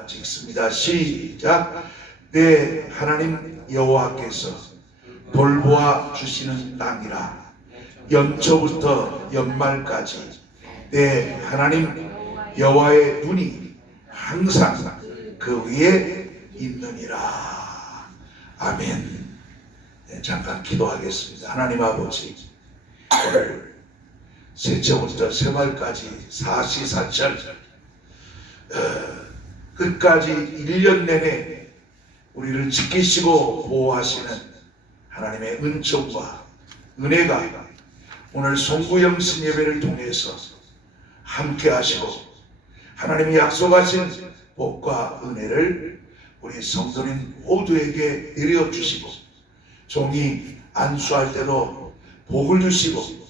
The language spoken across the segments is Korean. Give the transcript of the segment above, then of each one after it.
같이 읽습니다. 시작. 내 하나님 여호와께서 돌보아 주시는 땅이라. 연초부터 연말까지 내 하나님 여호와의 눈이 항상 그 위에 있느니라. 아멘. 네, 잠깐 기도하겠습니다. 하나님 아버지, 오늘 세초부터 세말까지 사시사철 끝까지 1년 내내 우리를 지키시고 보호하시는 하나님의 은총과 은혜가 오늘 송구영신 예배를 통해서 함께 하시고 하나님이 약속하신 복과 은혜를 우리 성도님 모두에게 내려주시고 종이 안수할 때도 복을 주시고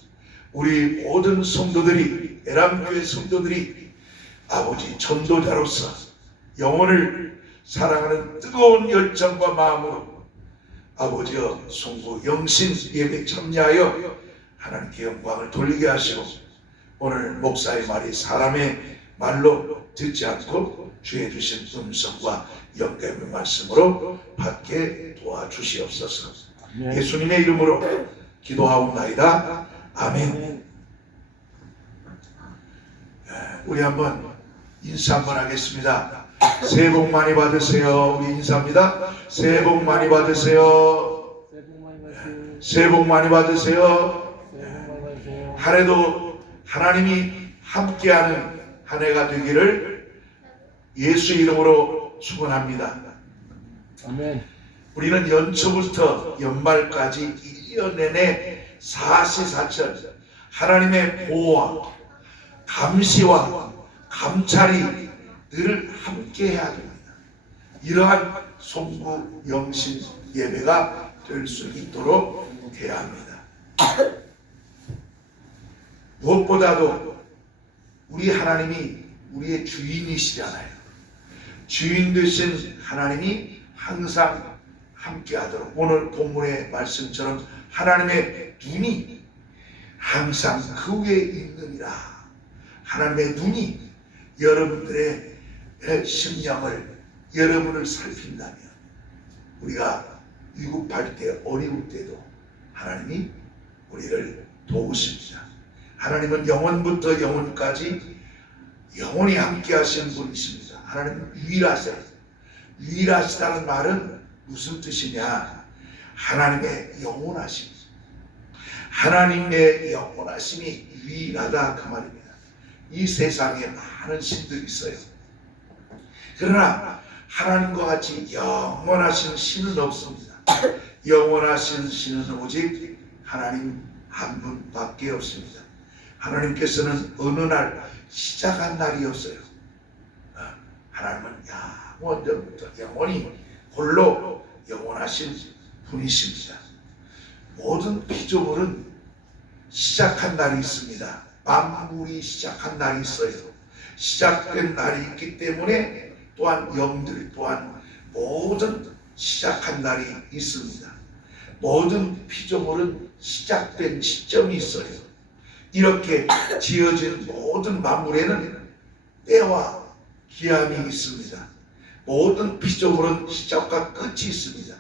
우리 모든 성도들이 에람교회 성도들이 아버지 전도자로서 영혼을 사랑하는 뜨거운 열정과 마음으로 아버지여 송구 영신 예배 참여하여 하나님께 영광을 돌리게 하시고 오늘 목사의 말이 사람의 말로 듣지 않고 주의 주신 음성과 영감의 말씀으로 받게 도와주시옵소서. 예수님의 이름으로 기도하옵나이다. 아멘. 우리 한번 인사 한번 하겠습니다. 새해 복 많이 받으세요. 우리 인사합니다. 새해 복 많이 받으세요. 새해 복 많이 받으세요. 한 해도 하나님이 함께하는 한 해가 되기를 예수 이름으로 축원합니다. 아멘. 우리는 연초부터 연말까지 1년 내내 사시사철 하나님의 보호와 감시와 감찰이 늘 함께 해야 됩니다. 이러한 송구 영신 예배가 될 수 있도록 해야 합니다. 무엇보다도 우리 하나님이 우리의 주인이시잖아요. 주인 되신 하나님이 항상 함께 하도록 오늘 본문의 말씀처럼 하나님의 눈이 항상 그 위에 있느니라. 하나님의 눈이 여러분들의 심령을 여러분을 살핀다면 우리가 위급할 때 어려울 때도 하나님이 우리를 도우십니다. 하나님은 영원부터 영원까지 영원히 함께 하시는 분이십니다. 하나님은 유일하세요. 유일하시다는 말은 무슨 뜻이냐? 하나님의 영원하심. 하나님의 영원하심이 유일하다 그 말입니다. 이 세상에 많은 신들이 있어요. 그러나 하나님과 같이 영원하신 신은 없습니다. 영원하신 신은 오직 하나님 한 분밖에 없습니다. 하나님께서는 어느 날 시작한 날이 없어요. 하나님은 영원전부터 영원히 홀로 영원하신 분이십니다. 모든 피조물은 시작한 날이 있습니다. 만물이 시작한 날이 있어요. 시작된 날이 있기 때문에 또한 영들 또한 모든 시작한 날이 있습니다. 모든 피조물은 시작된 시점이 있어요. 이렇게 지어진 모든 만물에는 때와 기한이 있습니다. 모든 피조물은 시작과 끝이 있습니다.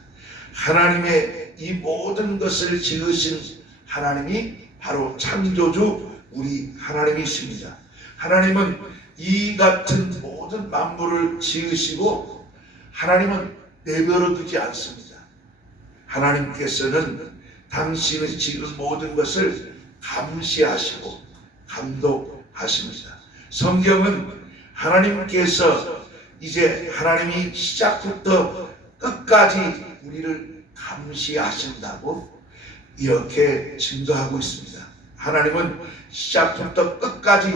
하나님의 이 모든 것을 지으신 하나님이 바로 창조주 우리 하나님이십니다. 하나님은 이 같은 모든 만물을 지으시고 하나님은 내버려 두지 않습니다. 하나님께서는 당신의 지은 모든 것을 감시하시고 감독하십니다. 성경은 하나님께서 이제 하나님이 시작부터 끝까지 우리를 감시하신다고 이렇게 증거하고 있습니다. 하나님은 시작부터 끝까지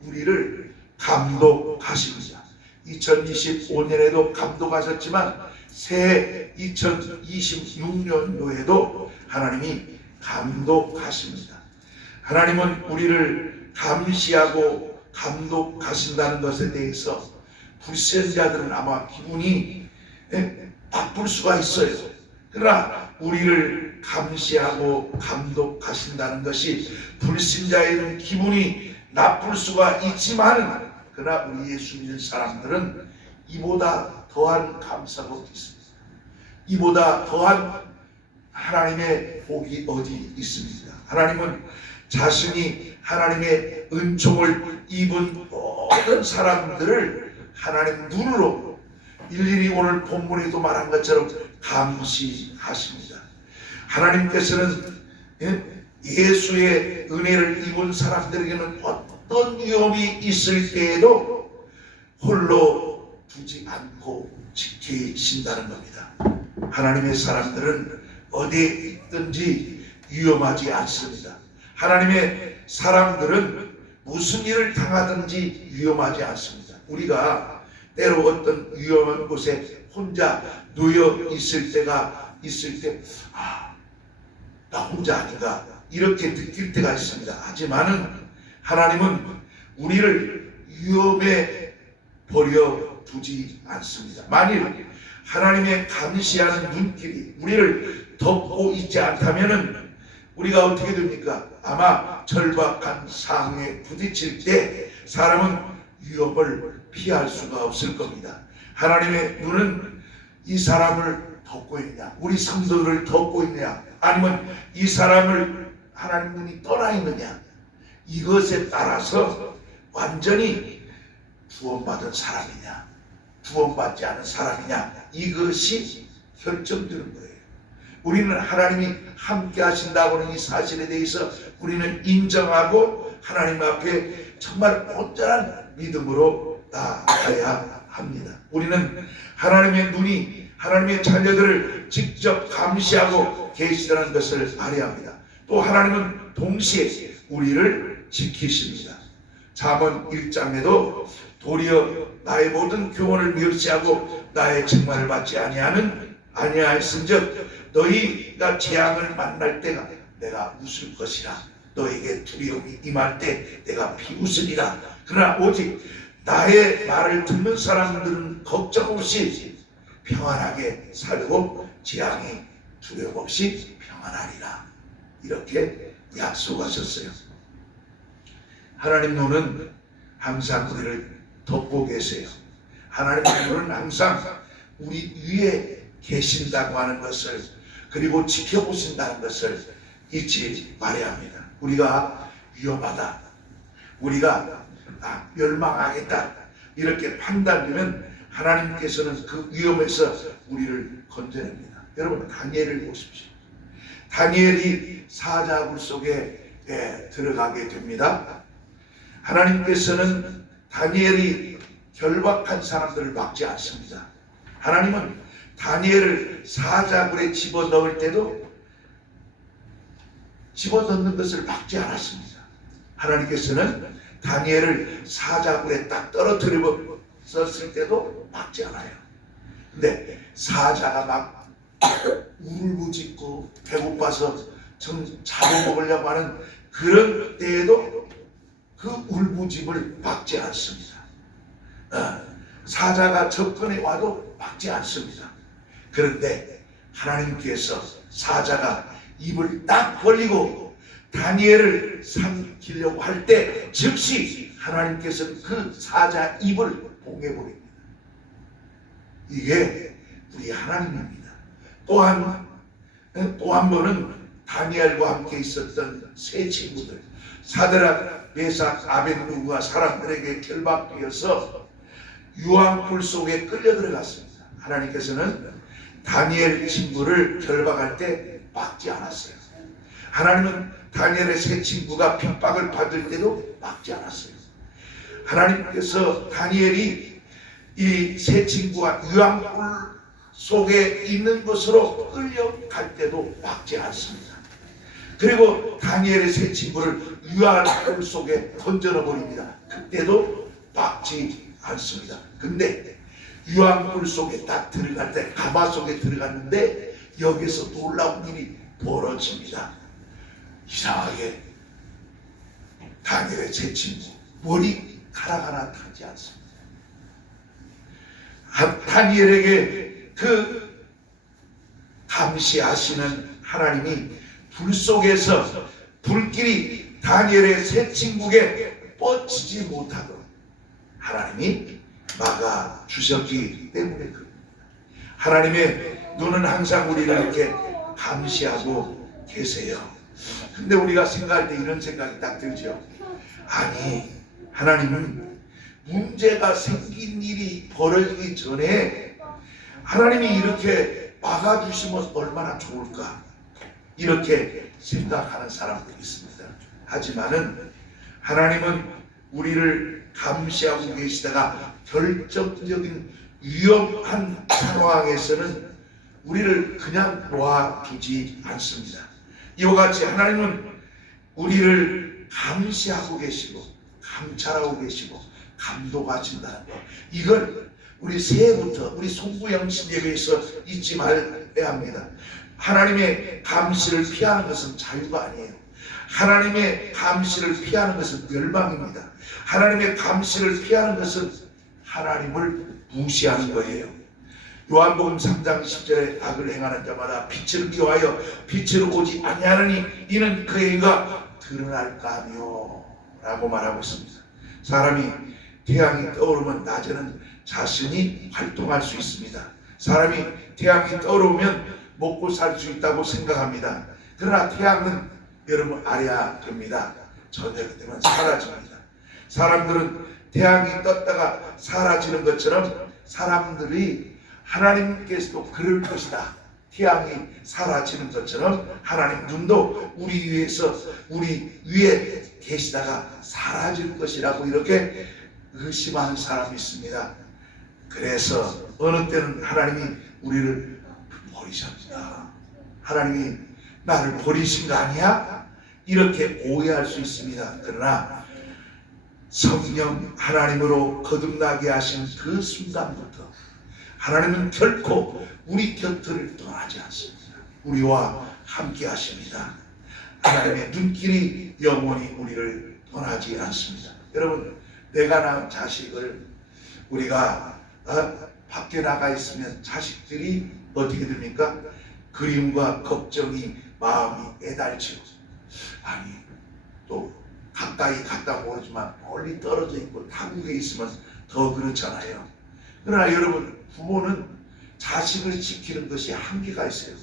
우리를 감독하십니다. 2025년에도 감독하셨지만 새해 2026년도에도 하나님이 감독하십니다. 하나님은 우리를 감시하고 감독하신다는 것에 대해서 불신자들은 아마 기분이 나쁠 수가 있어요. 그러나 우리를 감시하고 감독하신다는 것이 불신자에는 기분이 나쁠 수가 있지만 그러나 우리 예수 믿는 사람들은 이보다 더한 감사가 어디 있습니까? 이보다 더한 하나님의 복이 어디 있습니까? 하나님은 자신이 하나님의 은총을 입은 모든 사람들을 하나님 눈으로 일일이 오늘 본문에도 말한 것처럼 감시하십니다. 하나님께서는 예수의 은혜를 입은 사람들에게는 어떤 위험이 있을 때에도 홀로 두지 않고 지키신다는 겁니다. 하나님의 사람들은 어디에 있든지 위험하지 않습니다. 하나님의 사람들은 무슨 일을 당하든지 위험하지 않습니다. 우리가 때로 어떤 위험한 곳에 혼자 놓여 있을 때가 있을 때, 나 혼자 아닌가 이렇게 느낄 때가 있습니다. 하지만은 하나님은 우리를 위험에 버려 두지 않습니다. 만일 하나님의 감시하는 눈길이 우리를 덮고 있지 않다면은 우리가 어떻게 됩니까? 아마 절박한 상황에 부딪힐 때 사람은 위협을 피할 수가 없을 겁니다. 하나님의 눈은 이 사람을 덮고 있냐, 우리 성도들을 덮고 있냐, 아니면 이 사람을 하나님 눈이 떠나 있느냐, 이것에 따라서 완전히 구원받은 사람이냐, 구원받지 않은 사람이냐, 이것이 결정되는 거예요. 우리는 하나님이 함께 하신다고는 이 사실에 대해서 우리는 인정하고 하나님 앞에 정말 온전한 믿음으로 나아가야 합니다. 우리는 하나님의 눈이 하나님의 자녀들을 직접 감시하고 계시다는 것을 알아야 합니다. 또 하나님은 동시에 우리를 지키십니다. 잠언 1장에도 도리어 나의 모든 교훈을 멸시하고 나의 책망을 받지 아니하였은즉 너희가 재앙을 만날 때가 내가 웃을 것이라. 너에게 두려움이 임할 때 내가 비웃으리라. 그러나 오직 나의 말을 듣는 사람들은 걱정 없이 평안하게 살고 재앙이 두려움 없이 평안하리라. 이렇게 약속하셨어요. 하나님 눈은 항상 우리를 덮고 계세요. 하나님의 눈은 항상 우리 위에 계신다고 하는 것을, 그리고 지켜보신다는 것을 잊지 말아야 합니다. 우리가 위험하다, 우리가 멸망하겠다 이렇게 판단되면 하나님께서는 그 위험에서 우리를 건져냅니다. 여러분, 다니엘을 보십시오. 다니엘이 사자굴 속에 들어가게 됩니다. 하나님께서는 다니엘이 결박한 사람들을 막지 않습니다. 하나님은 다니엘을 사자굴에 집어넣을 때도 집어넣는 것을 막지 않았습니다. 하나님께서는 다니엘을 사자굴에 딱 떨어뜨렸을 때도 막지 않아요. 근데 사자가 막 울부짖고 배고파서 잡아먹으려고 하는 그런 때에도 그 울부짖음을 막지 않습니다. 사자가 접근해 와도 막지 않습니다. 그런데 하나님께서 사자가 입을 딱 벌리고 다니엘을 삼키려고 할 때 즉시 하나님께서는 그 사자 입을 봉해버립니다. 이게 우리 하나님입니다. 또 한 번은 다니엘과 함께 있었던 세 친구들 사드락, 메삭, 아벳느고가 사람들에게 결박되어서 유황불 속에 끌려 들어갔습니다. 하나님께서는 다니엘 친구를 결박할 때 막지 않았어요. 하나님은 다니엘의 세 친구가 핍박을 받을 때도 막지 않았어요. 하나님께서 다니엘이 이 세 친구가 유황불 속에 있는 것으로 끌려갈 때도 막지 않습니다. 그리고 다니엘의 세 친구를 유황불 속에 던져 버립니다. 그때도 막지 않습니다. 근데 유황불 속에 딱 들어갈 때, 가마 속에 들어갔는데 여기서 놀라운 일이 벌어집니다. 이상하게 다니엘의 세 친구 머리카락 하나 타지 않습니다. 다니엘에게 그 감시하시는 하나님이 불 속에서 불길이 다니엘의 세 친구에게 뻗치지 못하도록 하나님이 막아 주셨기 때문에 그렇습니다. 하나님의 눈은 항상 우리를 이렇게 감시하고 계세요. 근데 우리가 생각할 때 이런 생각이 딱 들죠. 아니, 하나님은 문제가 생긴 일이 벌어지기 전에 하나님이 이렇게 막아주시면 얼마나 좋을까, 이렇게 생각하는 사람들이 있습니다. 하지만은 하나님은 우리를 감시하고 계시다가 결정적인 위험한 상황에서는 우리를 그냥 놓아두지 않습니다. 이와 같이 하나님은 우리를 감시하고 계시고 감찰하고 계시고 감독하신다는 것, 이걸 우리 새해부터 우리 송구영신 예배에서 잊지 말아야 합니다. 하나님의 감시를 피하는 것은 자유가 아니에요. 하나님의 감시를 피하는 것은 멸망입니다. 하나님의 감시를 피하는 것은 하나님을 무시하는 거예요. 요한복음 3장 10절에 악을 행하는 자마다 빛을 기워하여 빛으로 오지 아니하느니 이는 그의 의가 드러날까 하며 라고 말하고 있습니다. 사람이 태양이 떠오르면 낮에는 자신이 활동할 수 있습니다. 사람이 태양이 떠오르면 먹고 살 수 있다고 생각합니다. 그러나 태양은 여러분 알아야 됩니다. 저녁이 되면 사라집니다. 사람들은 태양이 떴다가 사라지는 것처럼 사람들이 하나님께서도 그럴 것이다, 태양이 사라지는 것처럼 하나님 눈도 우리 위에 계시다가 사라질 것이라고 이렇게 의심하는 사람이 있습니다. 그래서 어느 때는 하나님이 우리를 버리셨다, 하나님이 나를 버리신 거 아니야? 이렇게 오해할 수 있습니다. 그러나 성령 하나님으로 거듭나게 하신 그 순간부터 하나님은 결코 우리 곁을 떠나지 않습니다. 우리와 함께 하십니다. 하나님의 눈길이 영원히 우리를 떠나지 않습니다. 여러분, 내가 낳은 자식을 우리가 밖에 나가 있으면 자식들이 어떻게 됩니까? 그림과 걱정이 마음이 애달치고, 아니 또 가까이 갔다 모르지만 멀리 떨어져 있고 타국에 있으면 더 그렇잖아요. 그러나 여러분, 부모는 자식을 지키는 것이 한계가 있어요.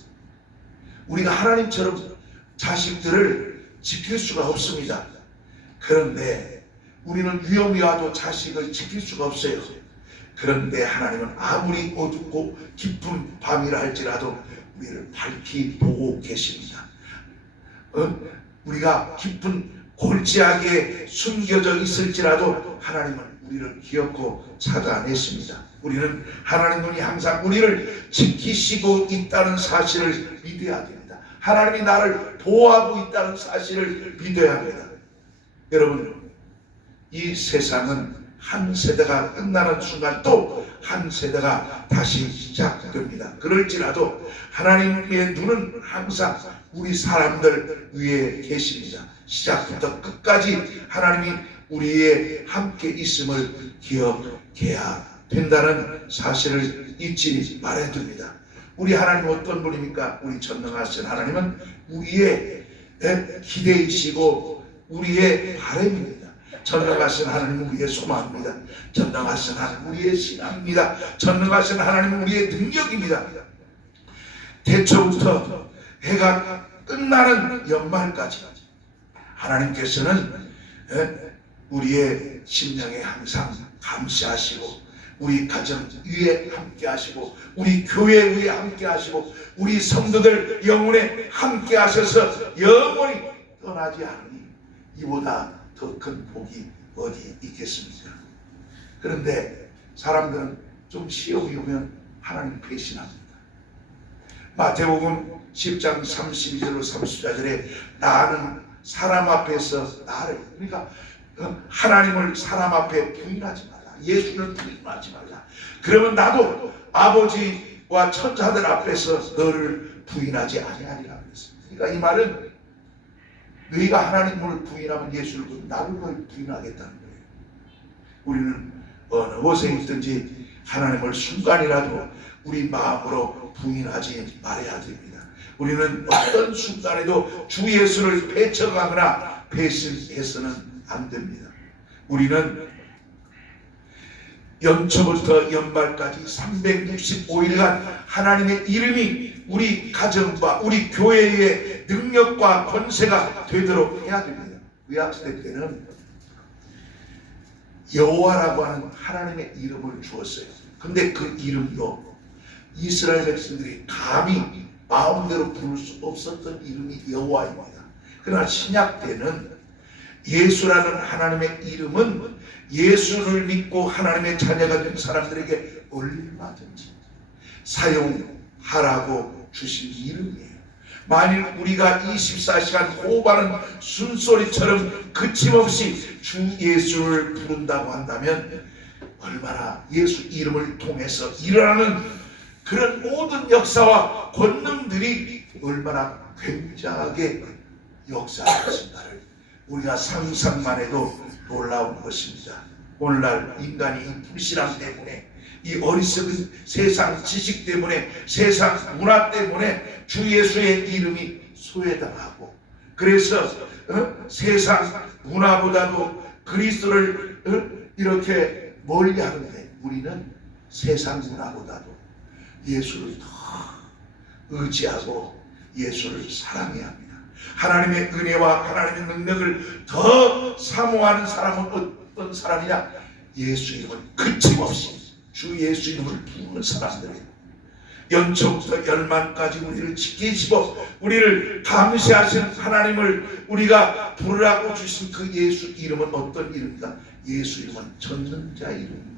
우리가 하나님처럼 자식들을 지킬 수가 없습니다. 그런데 우리는 위험이 와도 자식을 지킬 수가 없어요. 그런데 하나님은 아무리 어둡고 깊은 밤이라 할지라도 우리를 밝히 보고 계십니다. 우리가 깊은 골짜기에 숨겨져 있을지라도 하나님은 우리를 기억고 찾아내십니다. 우리는 하나님 눈이 항상 우리를 지키시고 있다는 사실을 믿어야 됩니다. 하나님이 나를 보호하고 있다는 사실을 믿어야 합니다. 여러분, 이 세상은 한 세대가 끝나는 순간 또 한 세대가 다시 시작됩니다. 그럴지라도 하나님의 눈은 항상 우리 사람들 위에 계십니다. 시작부터 끝까지 하나님이 우리의 함께 있음을 기억해야 된다는 사실을 잊지 말아야 됩니다. 우리 하나님 어떤 분입니까? 우리 전능하신 하나님은 우리의 기대이시고 우리의 바람입니다. 전능하신 하나님은 우리의 소망입니다. 전능하신 하나님은 우리의 신앙입니다. 전능하신 하나님은 우리의 능력입니다. 태초부터 해가 끝나는 연말까지 하나님께서는 우리의 심령에 항상 감시하시고 우리 가정 위에 함께 하시고 우리 교회 위에 함께 하시고 우리 성도들 영혼에 함께 하셔서 영원히 떠나지 않으니 이보다 더 큰 복이 어디 있겠습니까? 그런데 사람들은 좀 시험이 오면 하나님 배신합니다. 마태복음 10장 32절로 34절에 나는 사람 앞에서 나를, 그러니까 하나님을 사람 앞에 부인하지 말라, 예수를 부인하지 말라. 그러면 나도 아버지와 천사들 앞에서 너를 부인하지 아니하리라 그랬습니다. 그러니까 이 말은 너희가 하나님을 부인하면 예수를 부인, 나를 부인하겠다는 거예요. 우리는 어느 곳에 있든지 하나님을 순간이라도 우리 마음으로 부인하지 말아야 됩니다. 우리는 어떤 순간에도 주 예수를 배척하거나 배신해서는 안 됩니다. 우리는 연초부터 연말까지 365일간 하나님의 이름이 우리 가정과 우리 교회의 능력과 권세가 되도록 해야 됩니다. 구약시대 때는 여호와라고 하는 하나님의 이름을 주었어요. 근데 그 이름도 이스라엘 백성들이 감히 마음대로 부를 수 없었던 이름이 여호와입니다. 그러나 신약 때는 예수라는 하나님의 이름은 예수를 믿고 하나님의 자녀가 된 사람들에게 얼마든지 사용하라고 주신 이름이에요. 만일 우리가 24시간 호흡하는 숨소리처럼 그침없이 주 예수를 부른다고 한다면 얼마나 예수 이름을 통해서 일어나는 그런 모든 역사와 권능들이 얼마나 굉장하게 역사하신가를 우리가 상상만 해도 놀라운 것입니다. 오늘날 인간이 이 불신앙 때문에, 이 어리석은 세상 지식 때문에, 세상 문화 때문에 주 예수의 이름이 소외당하고, 그래서 세상 문화보다도 그리스도를 이렇게 멀리하는데, 우리는 세상 문화보다도 예수를 더 의지하고 예수를 사랑해야 합니다. 하나님의 은혜와 하나님의 능력을 더 사모하는 사람은 어떤 사람이냐? 예수 이름을 그침없이 주 예수 이름을 부르는 사람들이에요. 연초부터 연말까지 우리를 지키시고 우리를 감시하신 하나님을 우리가 부르라고 주신 그 예수 이름은 어떤 이름입니까? 예수 이름은 전능자의 이름입니다.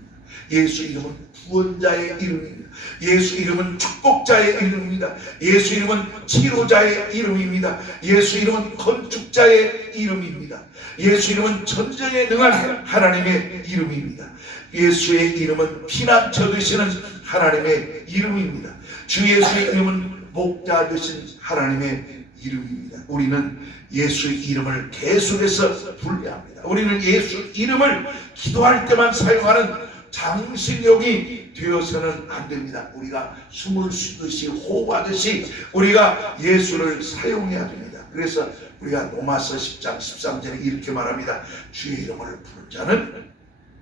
예수 이름은 구원자의 이름입니다. 예수 이름은 축복자의 이름입니다. 예수 이름은 치료자의 이름입니다. 예수 이름은 건축자의 이름입니다. 예수 이름은 전쟁에 능한 하나님의 이름입니다. 예수의 이름은 피난처 되시는 하나님의 이름입니다. 주 예수의 이름은 목자 되신 하나님의 이름입니다. 우리는 예수의 이름을 계속해서 불러합니다. 우리는 예수 이름을 기도할 때만 사용하는 장신용이 되어서는 안 됩니다. 우리가 숨을 쉬듯이 호흡하듯이 우리가 예수를 사용해야 됩니다. 그래서 우리가 로마서 10장 13절에 이렇게 말합니다. 주의 이름을 부른 자는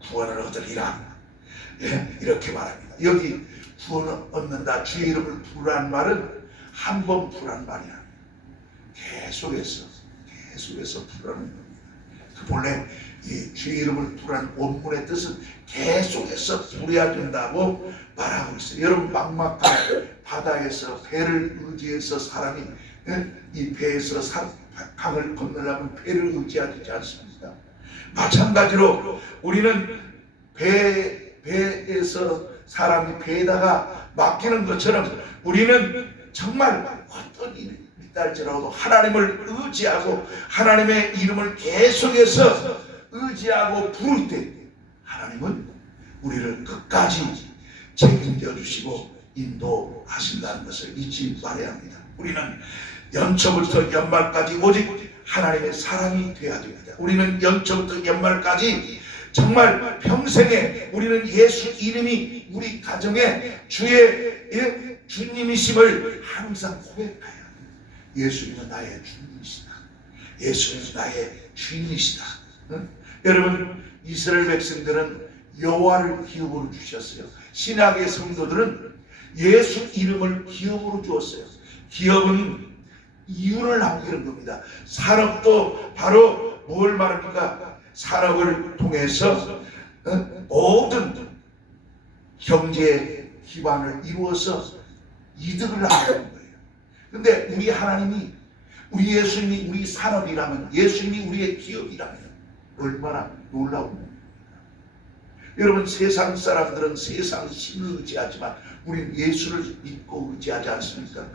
구원을 얻으리라. 이렇게 말합니다. 여기 구원을 얻는다, 주의 이름을 부르라는 말은 한 번 부르라는 말이 아니에요. 계속해서 부르라는 겁니다. 그 본래 이 주의 이름을 부르라는 원문의 뜻은 계속해서 부려야 된다고 말하고 있어요. 여러분, 막막한 바다에서 배를 의지해서 사람이 이 배에서 강을 건너려면 배를 의지해야 되지 않습니까? 마찬가지로 우리는 배에서 사람이 배에다가 맡기는 것처럼 우리는 정말 어떤 일이 있다 할지라도 하나님을 의지하고 하나님의 이름을 계속해서 의지하고 부를 때 하나님은 우리를 끝까지 책임져 주시고 인도하신다는 것을 잊지 말아야 합니다. 우리는 연초부터 연말까지 오직 하나님의 사람이 되어야 됩니다. 우리는 연초부터 연말까지 정말 평생에 우리는 예수 이름이 우리 가정에 주의 주님이심을 항상 고백해야 합니다. 예수님은 나의 주님이시다. 예수님은 나의 주인이시다. 여러분, 이스라엘 백성들은 여호와를 기업으로 주셨어요. 신약의 성도들은 예수 이름을 기업으로 주었어요. 기업은 이윤을 남기는 겁니다. 산업도 바로 뭘 말합니까? 산업을 통해서 모든 경제 기반을 이루어서 이득을 남기는 거예요. 근데 우리 하나님이, 우리 예수님이 우리 산업이라면, 예수님이 우리의 기업이라면 얼마나 놀라운 겁니까? 여러분, 세상 사람들은 세상 신을 의지하지만 우리는 예수를 믿고 의지하지 않습니까?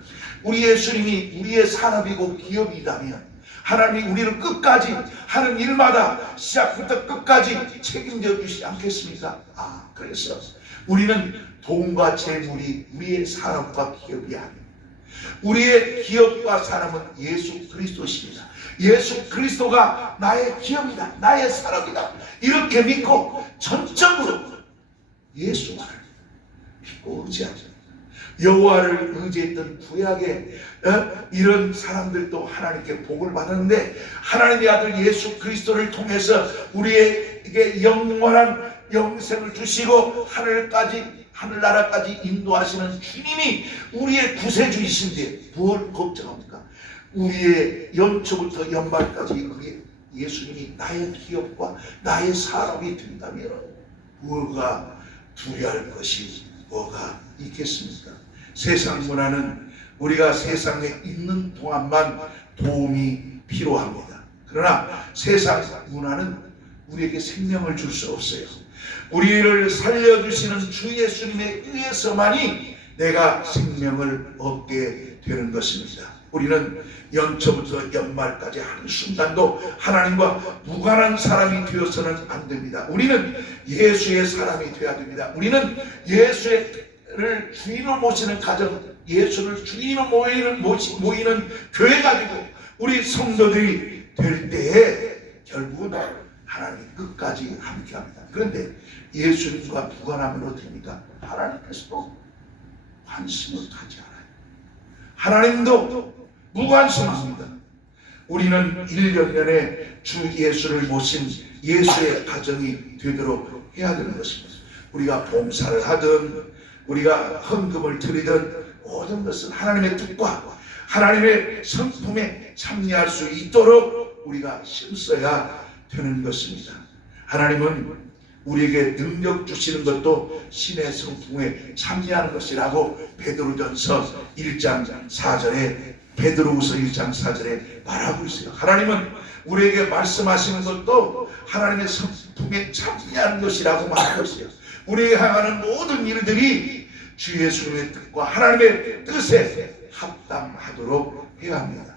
우리 예수님이 우리의 산업이고 기업이라면 하나님이 우리를 끝까지 하는 일마다 시작부터 끝까지 책임져 주시지 않겠습니까? 그래서 우리는 돈과 재물이 우리의 산업과 기업이 아닙니다. 우리의 기업과 산업은 예수 그리스도십니다. 예수 그리스도가 나의 기업이다, 나의 산업이다, 이렇게 믿고 전적으로 예수만을 믿고 의지하죠. 여호와를 의지했던 구약의 이런 사람들도 하나님께 복을 받았는데, 하나님의 아들 예수 그리스도를 통해서 우리에게 영원한 영생을 주시고 하늘나라까지 인도하시는 주님이 우리의 구세주이신데 뭘 걱정합니까? 우리의 연초부터 연말까지 그게 예수님이 나의 기업과 나의 사람이 된다면 뭐가 두려할 것이 뭐가 있겠습니까? 세상 문화는 우리가 세상에 있는 동안만 도움이 필요합니다. 그러나 세상 문화는 우리에게 생명을 줄 수 없어요. 우리를 살려주시는 주 예수님에 의해서만이 내가 생명을 얻게 되는 것입니다. 우리는 연초부터 연말까지 한순간도 하나님과 무관한 사람이 되어서는 안 됩니다. 우리는 예수의 사람이 되어야 됩니다. 우리는 예수를 주인으로 모시는 가정, 예수를 주인으로 모이는 교회가 되고 우리 성도들이 될 때에 결국은 하나님 끝까지 함께합니다. 그런데 예수님과 무관하면 어떻습니까? 하나님께서도 관심을 가지 않아요. 하나님도 무관심합니다. 우리는 1년 내내 주 예수를 모신 예수의 가정이 되도록 해야 되는 것입니다. 우리가 봉사를 하든 우리가 헌금을 드리든 모든 것은 하나님의 뜻과 하나님의 성품에 참여할 수 있도록 우리가 힘써야 되는 것입니다. 하나님은 우리에게 능력 주시는 것도 신의 성품에 참여하는 것이라고 베드로전서 1장 4절에 베드로후서 1장 4절에 말하고 있어요. 하나님은 우리에게 말씀하시는 것도 하나님의 성품에 참여하는 것이라고 말하고 있어요. 우리에게 향하는 모든 일들이 주 예수님의 뜻과 하나님의 뜻에 합당하도록 해야 합니다.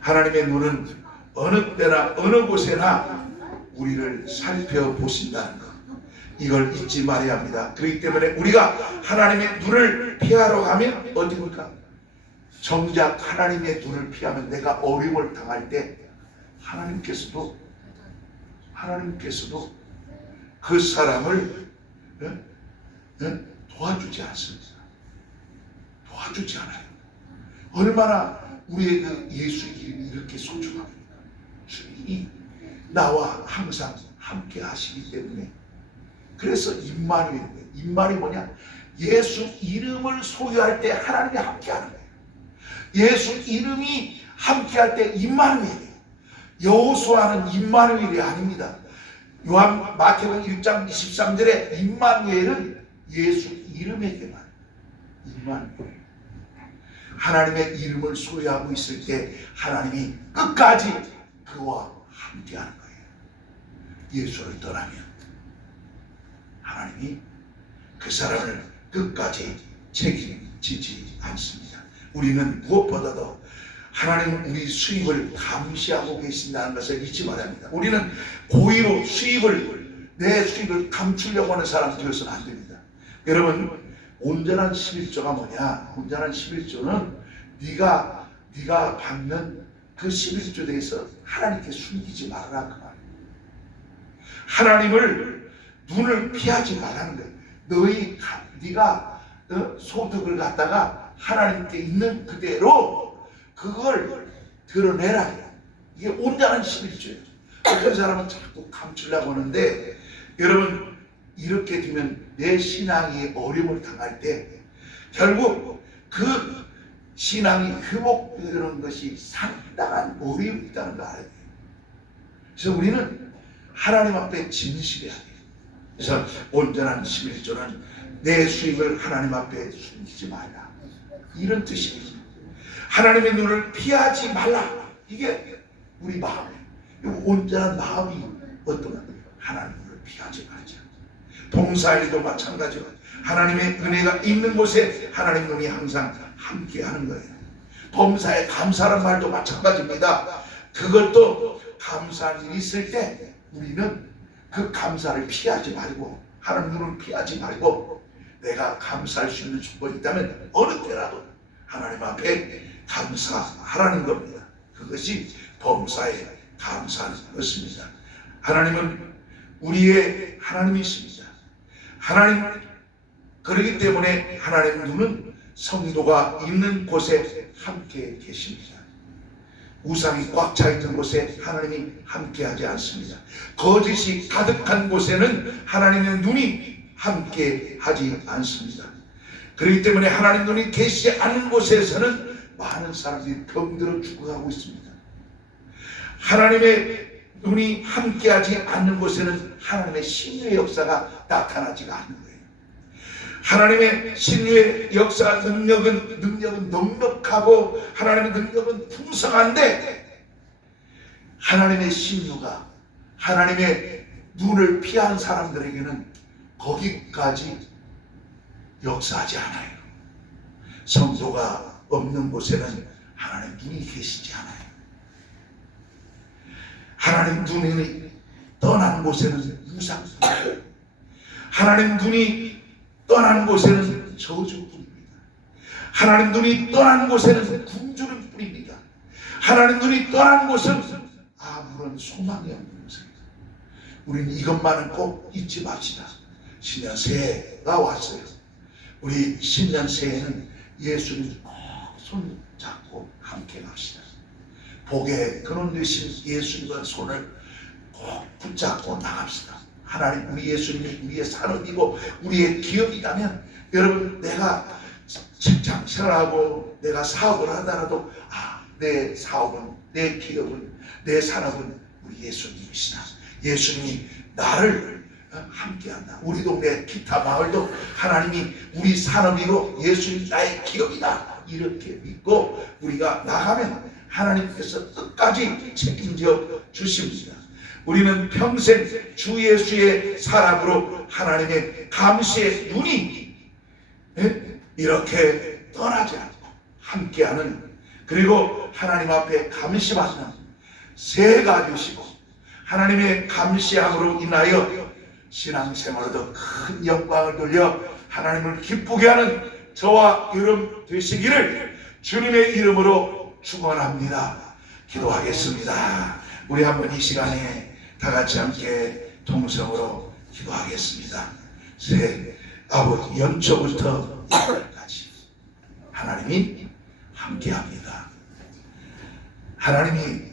하나님의 눈은 어느 때나 어느 곳에나 우리를 살펴보신다는 것, 이걸 잊지 말아야 합니다. 그렇기 때문에 우리가 하나님의 눈을 피하러 가면 어디입니까? 정작 하나님의 눈을 피하면 내가 어려움을 당할 때 하나님께서도 그 사람을 도와주지 않습니다. 도와주지 않아요. 얼마나 우리의 그 예수 이름이 이렇게 소중합니까? 주님이 나와 항상 함께 하시기 때문에. 그래서 임마누엘이에요. 임마누엘이 뭐냐? 예수 이름을 소유할 때 하나님이 함께하는 거예요. 예수 이름이 함께할 때 임마누엘이에요. 여호수아는 임마누엘이 아닙니다. 마태복음 1장 23절에 임마누엘은 예수 이름에게만 임마누엘. 하나님의 이름을 소유하고 있을 때 하나님이 끝까지 그와 함께하는 거예요. 예수를 떠나면 하나님이 그 사람을 끝까지 책임지지 않습니다. 우리는 무엇보다도 하나님 우리 수입을 감시하고 계신다는 것을 잊지 말아야 합니다. 우리는 고의로 내 수입을 감추려고 하는 사람 되어서는 안 됩니다. 여러분, 온전한 11조가 뭐냐? 온전한 11조는 네가 받는 그 11조에 대해서 하나님께 숨기지 말아라, 그 말이에요. 하나님을 눈을 피하지 말라는 거예요. 네가 소득을 갖다가 하나님께 있는 그대로 그걸 드러내라. 이게 온전한 11조예요. 어떤 사람은 자꾸 감추려고 하는데, 여러분, 이렇게 되면 내 신앙이 어려움을 당할 때 결국 그 신앙이 회복되는 것이 상당한 어려움이 있다는 걸 알아야 돼요. 그래서 우리는 하나님 앞에 진실해야 돼요. 그래서 온전한 11조는 내 수입을 하나님 앞에 숨기지 말라, 이런 뜻입니다. 하나님의 눈을 피하지 말라. 이게 우리 마음이에요. 온전한 마음이 어떤가? 하나님의 눈을 피하지 말자. 봉사일도 마찬가지로 하나님의 은혜가 있는 곳에 하나님 눈이 항상 함께하는 거예요. 범사에 감사하는 말도 마찬가지입니다. 그것도 감사한 일이 있을 때 우리는 그 감사를 피하지 말고, 하나님 눈을 피하지 말고, 내가 감사할 수 있는 조건이 있다면 어느 때라도 하나님 앞에 감사하라는 겁니다. 그것이 범사에 감사하는 것입니다. 하나님은 우리의 하나님이십니다. 하나님, 그렇기 때문에 하나님 눈은 성도가 있는 곳에 함께 계십니다. 우상이 꽉 차 있는 곳에 하나님이 함께하지 않습니다. 거짓이 가득한 곳에는 하나님의 눈이 함께하지 않습니다. 그렇기 때문에 하나님 눈이 계시지 않은 곳에서는 많은 사람들이 병들어 죽어가고 있습니다. 하나님의 눈이 함께하지 않는 곳에는 하나님의 신유의 역사가 나타나지가 않는 거예요. 하나님의 신유의 역사 능력은 넉넉하고 하나님의 능력은 풍성한데 하나님의 신유가 하나님의 눈을 피한 사람들에게는 거기까지 역사하지 않아요. 성도가 없는 곳에는 하나님 눈이 계시지 않아요. 하나님 눈이 떠난 곳에는 유상뿐입니다. 하나님 눈이 떠난 곳에는 저주뿐입니다. 하나님 눈이 떠난 곳에는 굶주림 뿐입니다. 하나님 눈이 떠난 곳은 아무런 소망이 없는 곳입니다. 우리는 이것만은 꼭 잊지 맙시다. 신년 새해가 왔어요. 우리 신년 새해는 예수를 꼭 손잡고 함께 갑시다. 복의 근원 되신 예수님과 손을 꼭 붙잡고 나갑시다. 하나님, 우리 예수님이 우리의 산업이고 우리의 기업이라면, 여러분, 내가 직장 생활하고 내가 사업을 하더라도 내 사업은, 내 기업은, 내 산업은 우리 예수님이시다. 예수님이 나를 함께한다. 우리 동네 기타 마을도 하나님이 우리 산업이고 예수님이 나의 기업이다. 이렇게 믿고 우리가 나가면 하나님께서 끝까지 책임져 주십니다. 우리는 평생 주 예수의 사람으로 하나님의 감시의 눈이 이렇게 떠나지 않고 함께하는, 그리고 하나님 앞에 감시받는 새해가 되시고 하나님의 감시함으로 인하여 신앙생활에도 큰 영광을 돌려 하나님을 기쁘게 하는 저와 여러분 되시기를 주님의 이름으로 축원합니다. 기도하겠습니다. 우리 한번 이 시간에 다 같이 함께 동성으로 기도하겠습니다. 새 아버지, 연초부터 1월까지 하나님이 함께합니다. 하나님이